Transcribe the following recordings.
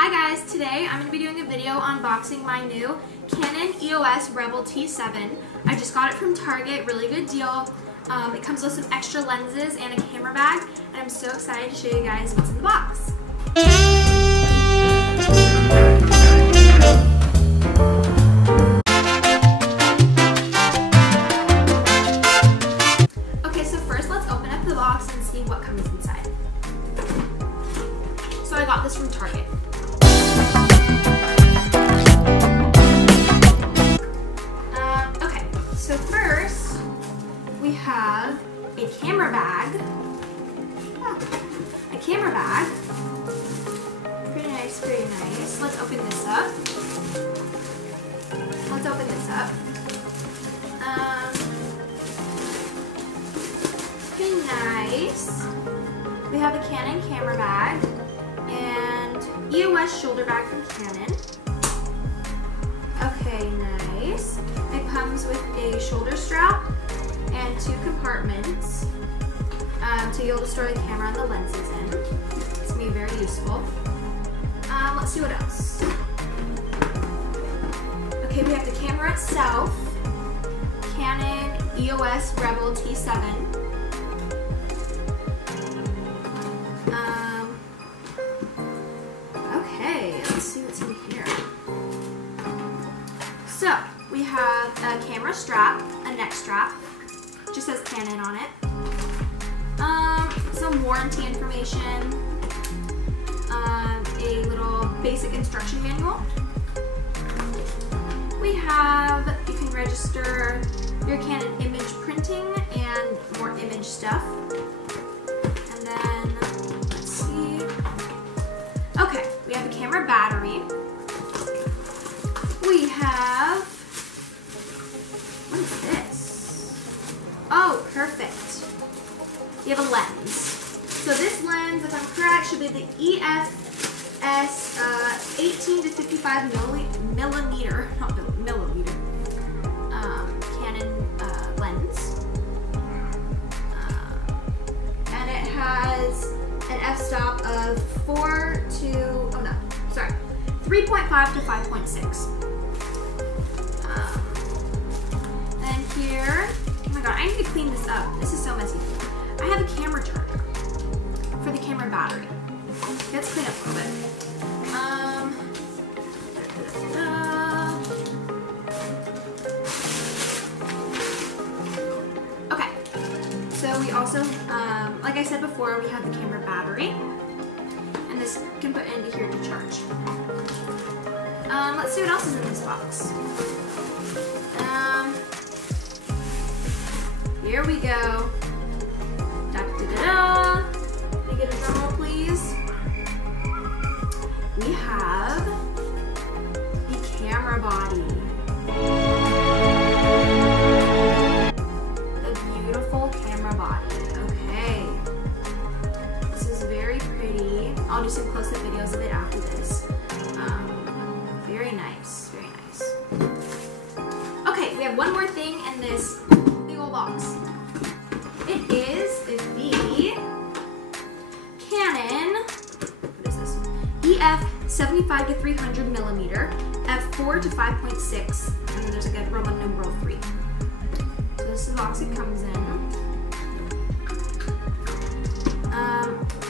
Hi guys, today I'm going to be doing a video unboxing my new Canon EOS Rebel T7. I just got it from Target, really good deal. It comes with some extra lenses and a camera bag, and I'm so excited to show you guys what's in the box. Okay, so first let's open up the box and see what comes inside. So I got this from Target. So first, we have a camera bag. A camera bag. Pretty nice, pretty nice. Let's open this up. Pretty nice. We have a Canon camera bag and EOS shoulder bag from Canon. Okay, nice. It comes with a shoulder strap and 2 compartments to be able to store the camera and the lenses in. It's going to be very useful. Let's see what else. Okay, we have the camera itself, Canon EOS Rebel T7. Okay, let's see what's in here. So, we have a camera strap, a neck strap, just says Canon on it. Some warranty information, a little basic instruction manual. We have, you can register your Canon image printing and more image stuff. And then, let's see. Okay, we have a camera battery. We have, what is this? Oh, perfect. We have a lens. So this lens, if I'm correct, should be the EOS 18 to 55 millimeter, not millimeter, Canon lens. And it has an f-stop of 3.5 to 5.6. Here, oh my god, I need to clean this up. This is so messy. I have a camera charger for the camera battery. Let's clean up a little bit. Okay, so we also, like I said before, we have the camera battery, and this can put into here to charge. Let's see what else is in this box. Here we go. Da-da-da-da. Can I get a drum roll, please? We have the camera body. The beautiful camera body. Okay. This is very pretty. I'll do some close-up videos of it after this. Very nice. Very nice. Okay, we have one more thing in this big old box. It is the Canon, what is this? EF 75 to 300 millimeter, f4 to 5.6, and then there's like a Roman numeral 3. So this is the box it comes in.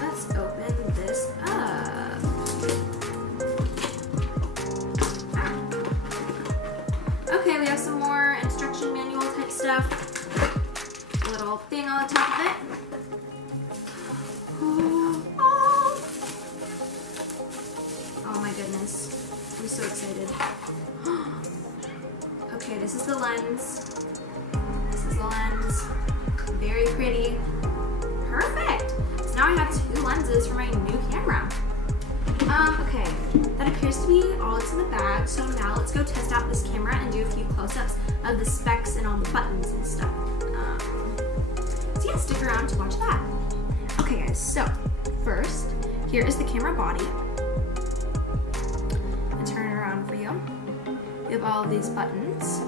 Let's open this up. Okay, we have some more instruction manual type stuff. A little thing on the top of it. Oh my goodness. I'm so excited. Okay, this is the lens. This is the lens. Very pretty. Perfect. So now I have 2 lenses for my new camera. Okay, that appears to be all that's in the bag. So now let's go test out this camera and do a few close-ups of the specs and all the buttons and stuff. So yeah, stick around to watch that. Okay guys, so first, here is the camera body. I'll turn it around for you. We have all of these buttons.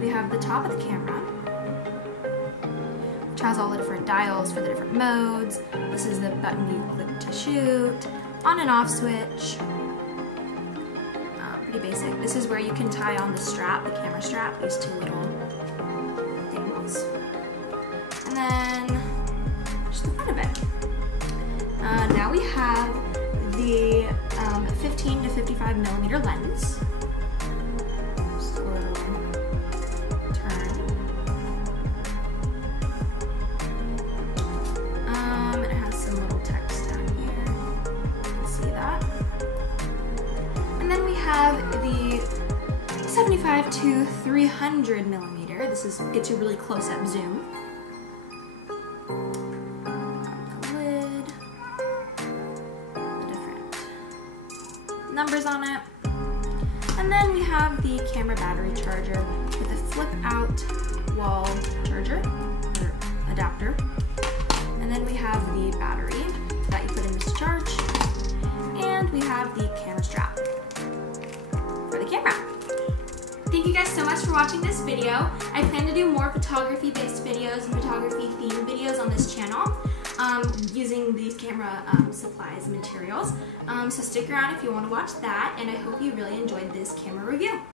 We have the top of the camera, which has all the different dials for the different modes. This is the button you click to shoot, on and off switch. Pretty basic. This is where you can tie on the strap, the camera strap, these two little things. And then just the front of it. Now we have the 15 to 55 millimeter lens. Just a little turn. It has some little text down here. You can see that. And then we have the 75 to 300 millimeter. This gets you really close up zoom. Numbers on it. And then we have the camera battery charger with a flip out wall charger or adapter. And then we have the battery that you put in this charge. And we have the camera strap for the camera. Thank you guys so much for watching this video. I plan to do more photography based videos and photography themed videos on this channel. Using these camera supplies and materials. So stick around if you want to watch that, and I hope you really enjoyed this camera review.